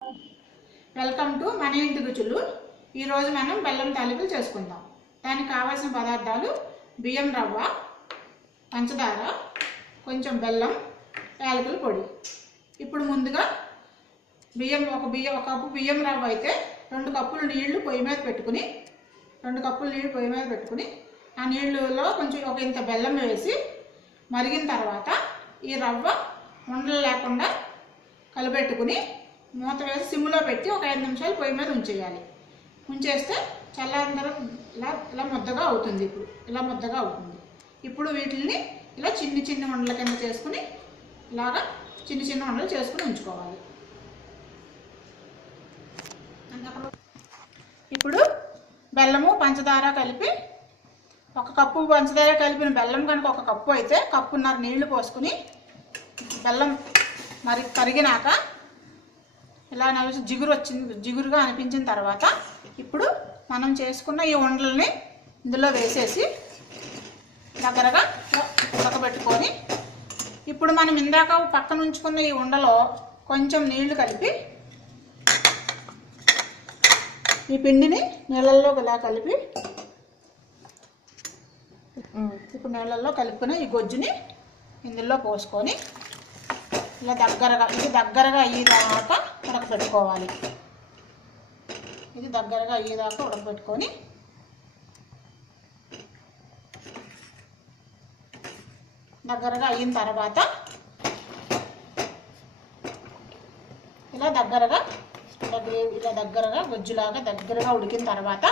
Welcome to మన ఇంటి రుచులు. ఈరోజు మనం బెల్లం తాలికలు చేసుకుందాం. దానికి కావాల్సిన పదార్థాలు బియ్యం రవ్వ, పంచదార, కొంచెం బెల్లం, యాలకుల పొడి. ఇప్పుడు ముందుగా ఒక కప్పు బియ్యం రవ్వ అయితే 2 కప్పులు నీళ్లు పొయ్యి మీద పెట్టుకుని 2 కప్పులు నీళ్లు పొయ్యి మీద పెట్టుకుని ఆ నీళ్ళలో కొంచెం ఒక ఇంత బెల్లం వేసి మరిగిన తర్వాత ఈ రవ్వ ఉండలు లేకుండా కలిపెట్టుకుని మూత వేసి సిమ్లో పెట్టి ఒక 5 నిమిషాలు పొయ్యి మీద ఉంచేయాలి. ఉంచేస్తే చల్లారిన ఇలా ముద్దగా అవుతుంది. ఇలా ముద్దగా అవుతుంది. ఇప్పుడు వీటిని ఇలా చిన్న ఉండల కింద చేసుకుని ఇలాగా చిన్న ఉండలు చేసుకుని ఉంచుకోవాలి. ఇప్పుడు బెల్లము పంచదార కలిపి 1 కప్పు పంచదార కలిపిన బెల్లం కనుక 1 కప్పు అయితే 1.5 కప్పు నీళ్లు పోసుకుని బెల్లం కరిగినాక ఇలా నలిసి జిగురుగా అనిపించిన తర్వాత ఇప్పుడు మనం చేసుకున్న ఈ ఉండలని ఇందులో వేసేసి దగ్గరగా ఉడకబెట్టుకొని ఇప్పుడు మనం ఇందాక పక్కన ఉంచుకున్న ఈ ఉండలో కొంచెం నీళ్లు కలిపి ఈ పిండిని నీళ్ళల్లో ఇలా కలిపి ఇప్పుడు నీళ్ళల్లో కలుపుకుని ఈ గొజ్జుని ఇందులో పోసుకొని ఇలా దగ్గరగా అయ్యేదాకా ఉడకబెట్టుకోవాలి. ఇది దగ్గరగా అయ్యేదాకా ఉడకబెట్టుకొని దగ్గరగా అయిన తర్వాత ఇలా దగ్గరగా గొజ్జులాగా దగ్గరగా ఉడికిన తర్వాత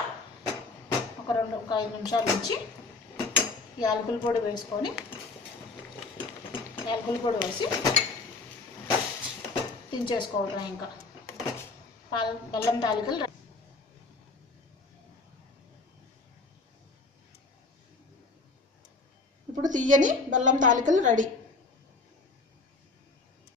ఒక 5 నిమిషాల నుంచి యాలకుల పొడి వేసుకొని యాలకుల పొడి వేసి దించేసుకోవటం. ఇంకా బెల్లం తాలికలు ఇప్పుడు తీయని బెల్లం తాలికలు రెడీ.